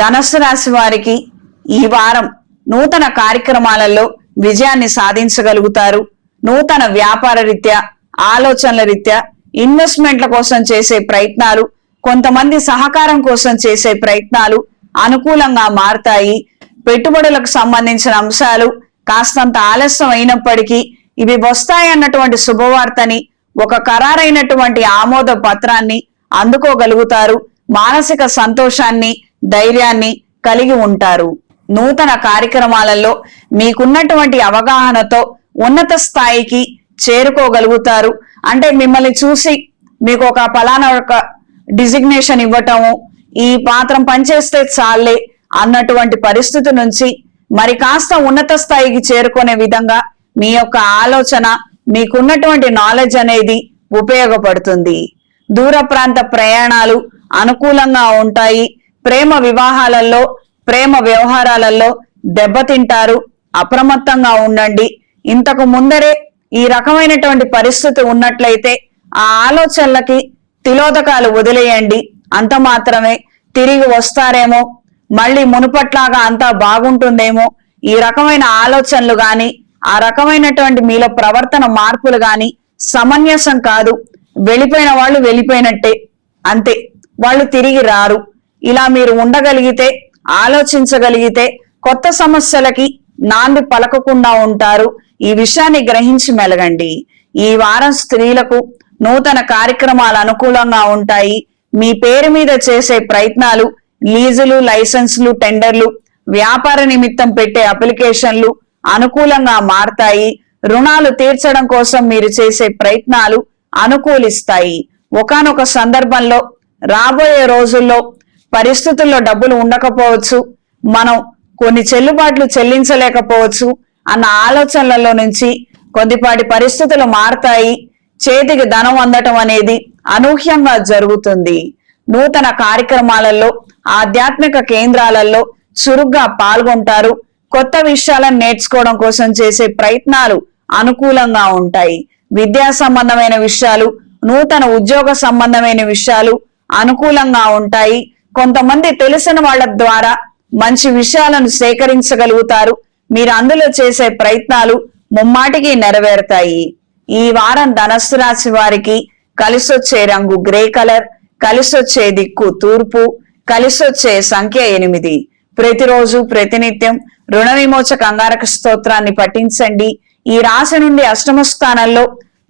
ధనస్సు రాశి వారికి ఈ వారం నూతన కార్యక్రమాలలో విజయాన్ని సాధించగలుగుతారు. నూతన వ్యాపార రీత్యా ఆలోచనల రీత్యా ఇన్వెస్ట్మెంట్ల కోసం చేసే ప్రయత్నాలు కొంతమంది సహకారం కోసం చేసే ప్రయత్నాలు అనుకూలంగా మారతాయి. పెట్టుబడులకు సంబంధించిన అంశాలు కాస్తంత ఆలస్యం అయినప్పటికీ ఇవి వస్తాయన్నటువంటి శుభవార్తని ఒక ఖరారైనటువంటి ఆమోద పత్రాన్ని అందుకోగలుగుతారు. మానసిక సంతోషాన్ని ధైర్యాన్ని కలిగి ఉంటారు. నూతన కార్యక్రమాలలో మీకున్నటువంటి అవగాహనతో ఉన్నత స్థాయికి చేరుకోగలుగుతారు. అంటే మిమ్మల్ని చూసి మీకు ఒక ఫలానా ఒక డిజిగ్నేషన్ ఇవ్వటము ఈ పాత్రం పనిచేస్తే చాలే అన్నటువంటి పరిస్థితి నుంచి మరి కాస్త ఉన్నత స్థాయికి చేరుకునే విధంగా మీ యొక్క ఆలోచన మీకున్నటువంటి నాలెడ్జ్ అనేది ఉపయోగపడుతుంది. దూర ప్రాంత ప్రయాణాలు అనుకూలంగా ఉంటాయి. ప్రేమ వివాహాలలో ప్రేమ వ్యవహారాలలో దెబ్బతింటారు. అప్రమత్తంగా ఉండండి. ఇంతకు ముందరే ఈ రకమైనటువంటి పరిస్థితి ఉన్నట్లయితే ఆ ఆలోచనలకి తిలోదకాలు వదిలేయండి. అంత మాత్రమే. తిరిగి వస్తారేమో. మళ్ళీ మునుపట్లాగా అంతా బాగుంటుందేమో. ఈ రకమైన ఆలోచనలు గాని ఆ రకమైనటువంటి మీలో ప్రవర్తన మార్పులు గాని సమంజసం కాదు. వెళ్ళిపోయిన వాళ్ళు వెళ్ళిపోయినట్టే. అంతే. వాళ్ళు తిరిగి రారు. ఇలా మీరు ఉండగలిగితే ఆలోచించగలిగితే కొత్త సమస్యలకి నాంది పలకకుండా ఉంటారు. ఈ విషయాన్ని గ్రహించి మెలగండి. ఈ వారం స్త్రీలకు నూతన కార్యక్రమాలు అనుకూలంగా ఉంటాయి. మీ పేరు మీద చేసే ప్రయత్నాలు లీజులు లైసెన్సులు టెండర్లు వ్యాపార నిమిత్తం పెట్టే అప్లికేషన్లు అనుకూలంగా మారతాయి. రుణాలు తీర్చడం కోసం మీరు చేసే ప్రయత్నాలు అనుకూలిస్తాయి. ఒకానొక సందర్భంలో రాబోయే రోజుల్లో పరిస్థితుల్లో డబ్బులు ఉండకపోవచ్చు. మనం కొన్ని చెల్లుబాట్లు చెల్లించలేకపోవచ్చు అన్న ఆలోచనలలో నుంచి కొద్దిపాటి పరిస్థితులు మారతాయి. చేతికి ధనం అందటం అనేది అనూహ్యంగా జరుగుతుంది. నూతన కార్యక్రమాలలో ఆధ్యాత్మిక కేంద్రాలలో చురుగ్గా పాల్గొంటారు. కొత్త విషయాలను నేర్చుకోవడం కోసం చేసే ప్రయత్నాలు అనుకూలంగా ఉంటాయి. విద్యా సంబంధమైన విషయాలు నూతన ఉద్యోగ సంబంధమైన విషయాలు అనుకూలంగా ఉంటాయి. కొంతమంది తెలిసిన వాళ్ళ ద్వారా మంచి విషయాలను సేకరించగలుగుతారు. మీరు అందులో చేసే ప్రయత్నాలు ముమ్మాటికి నెరవేరుతాయి. ఈ వారం ధనస్సు రాశి వారికి కలిసొచ్చే రంగు గ్రే కలర్ కలిసొచ్చే దిక్కు తూర్పు కలిసొచ్చే సంఖ్య ఎనిమిది. ప్రతిరోజు ప్రతినిత్యం రుణ విమోచక అంగారక స్తోత్రాన్ని పఠించండి. ఈ రాశి నుండి అష్టమ స్థానంలో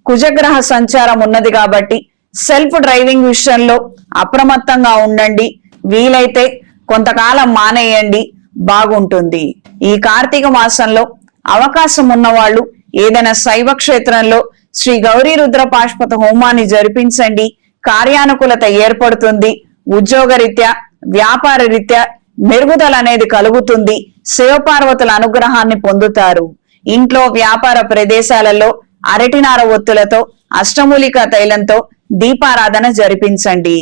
కుజగ్రహ సంచారం ఉన్నది కాబట్టి సెల్ఫ్ డ్రైవింగ్ విషయంలో అప్రమత్తంగా ఉండండి. వీలైతే కొంతకాలం మానేయండి బాగుంటుంది. ఈ కార్తీక మాసంలో అవకాశం ఉన్నవాళ్ళు ఏదైనా శైవ క్షేత్రంలో శ్రీ గౌరీ రుద్ర పాష్పత హోమాన్ని జరిపించండి. కార్యానుకూలత ఏర్పడుతుంది. ఉద్యోగరీత్యా వ్యాపార రీత్యా మెరుగుదల అనేది కలుగుతుంది. శివపార్వతుల అనుగ్రహాన్ని పొందుతారు. ఇంట్లో వ్యాపార ప్రదేశాలలో అరటినార ఒత్తులతో అష్టమూలిక తైలంతో దీపారాధన జరిపించండి.